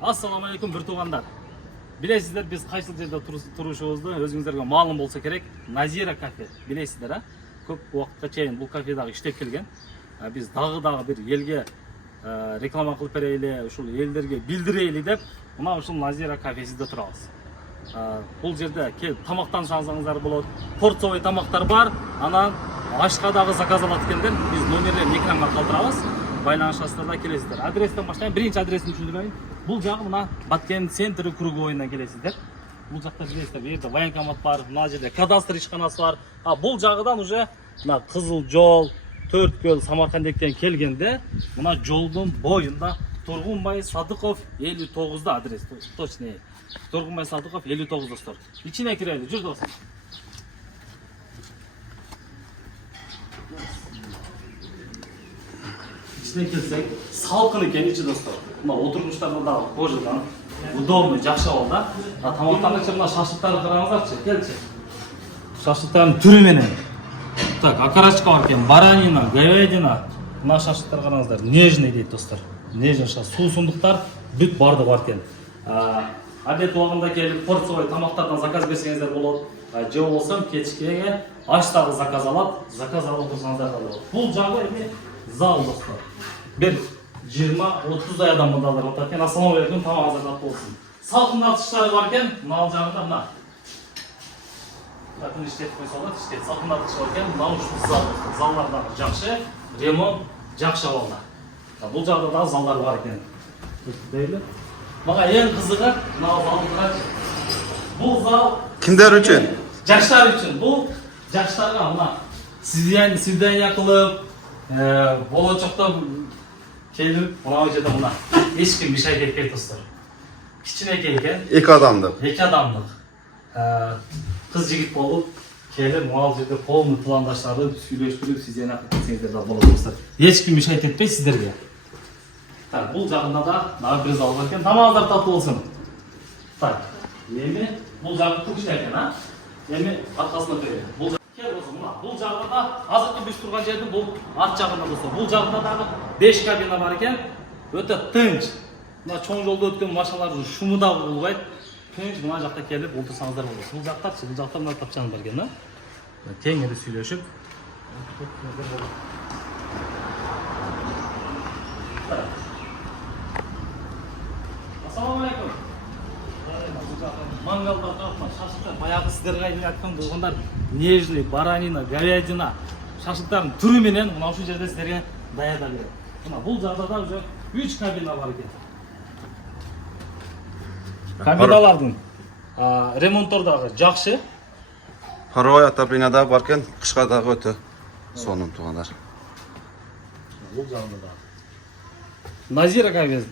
Ассаламу алейкум бір туғандар. Білесіздер, біз қайсыл жерде тұрушымызды өзіңіздерге малым болса керек. Назира кафе. Білесіздер, көп уақытқа чейін бұл кафедағы іштеп келген. Біз дағы бір елге реклама қылып берейлі, ушул елдерге билдирейли деп, мына ушул Назира кафесінде тұрабыз. Бұл жерде келіп тамақтан шаңсаңыздар болады. Порциялы тамақтар бар. Анан ашқадағы заказ алат екендер. Біз номерлерін экранға қалдырабыз. Байланышасыздар келесіздер. Адрестен баштайын, бірінші адресін түсіндірейін. Бұл жағы мына Баткен центрі круговойынан келесіздер. Бұл жақта білесіздер, жерде военкомат бар, мына жерде кадастр ишканасы бар. Бұл жағыдан уже мына Қызыл жол, Төрткөл, Самаркандектен келгенде, мына жолдың бойында Тұрғынбай Садықов 59-да адрес, точно. Тұрғынбай Садықов 59-да стор. İçine kireyli, жүр достар. İçine kelsek, salkın eкен içi dostlar. Mына отырғыштарда да кожадан удобный, жақсы болды. Тамақтаныңызшы, мына шашлыктарды қараңыздарчы, келчі. Шашлыктардың түрі менен. Так, окорочка бар екен, баранина, говядина. Мына шашлыктар қараңыздар, нежный дейді достар. Нежный суусундуктар бүт барды бар екен. Обед уақытында келіп порциялы тамақтардан заказ берсеңіздер болады. Же болсам кешкіге аштағы заказ алып тұрсаңыздар да болады. Бұл жағы эми зал достар. Bir 20-30 адам мындадар отаткен. Ассаламу алейкум, тамағыңыздар таттып болсын. Салқындау тыштары бар екен, мына жағында мына.Атын іштетіп қойсалар, іштет. Салқындау тышы бар екен, мына ұшты зал. Заллардағы жақсы, ремонт жақсы алды. Бұл жағында да залдар бар екен. Маға ең қызығы, мына залды қарашы. Бұл зал кімдер үшін? Жаштар үшін. Бұл жаштарға мына свидание қылып, болашақта келіп, мынау жерде мына ешкім бір шай кетпейді достар. Кішкене келген. Екі адамдық. Қыз жігіт болып келіп, мынау жерде полный пландаштарды сөйлештіріп, свидание кетсеңіздер де болады достар. Ешкім бір шай кетпейді сіздерге. Так, бұл жағында да бір зал бар екен. Тамағыңыздар татты болсын. Так, еме бұл жағы күшті екен, еме арқасына береді. Бұл жағында азыркы біз тұрған жердің бұл арт жағында достар. Бұл жағында дағы 5 кабина бар екен. Өте тынч. Мына чоң жолда өткен машиналардың шумы да болбайды. Тынч мына жақта келіп отырсаңыздар болады. Бұл жақта мына тапчаны бар екен, теңері сөйлесіп. Ассаламу алейкум. Мангалдар тарапынан шашлыктар баяғы сіздерге айтқан болғандар нежный, баранина, говядина шашлыктардың түрі менен мына ушул жерде сіздерге даярдап береді. Мына бұл жағда да уже 3 кабина бар екен. Кабиналардың ремонттордағы жақсы. Паровой отоплениеда бар екен, қышқадағы өте соның туғандар. Бұл жағында да. Назира кафе.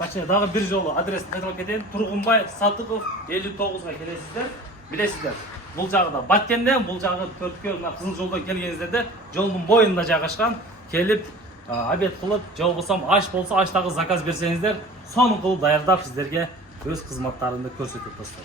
Дағы бір жолы адресін қайталап кетейін. Тұрғынбай Садықов 59-ға келесіздер. Білесіздер, бұл жағы Баткенден, бұл жағы Төрткөл, Қызыл жолдан келгеніздерде жолдың бойында жайғашқан. Келіп, обед қылып, жол болсам, аш болса, аштағы заказ берсеңіздер, соның қылып даярдап сіздерге өз қызматтарында көрсетіп достар.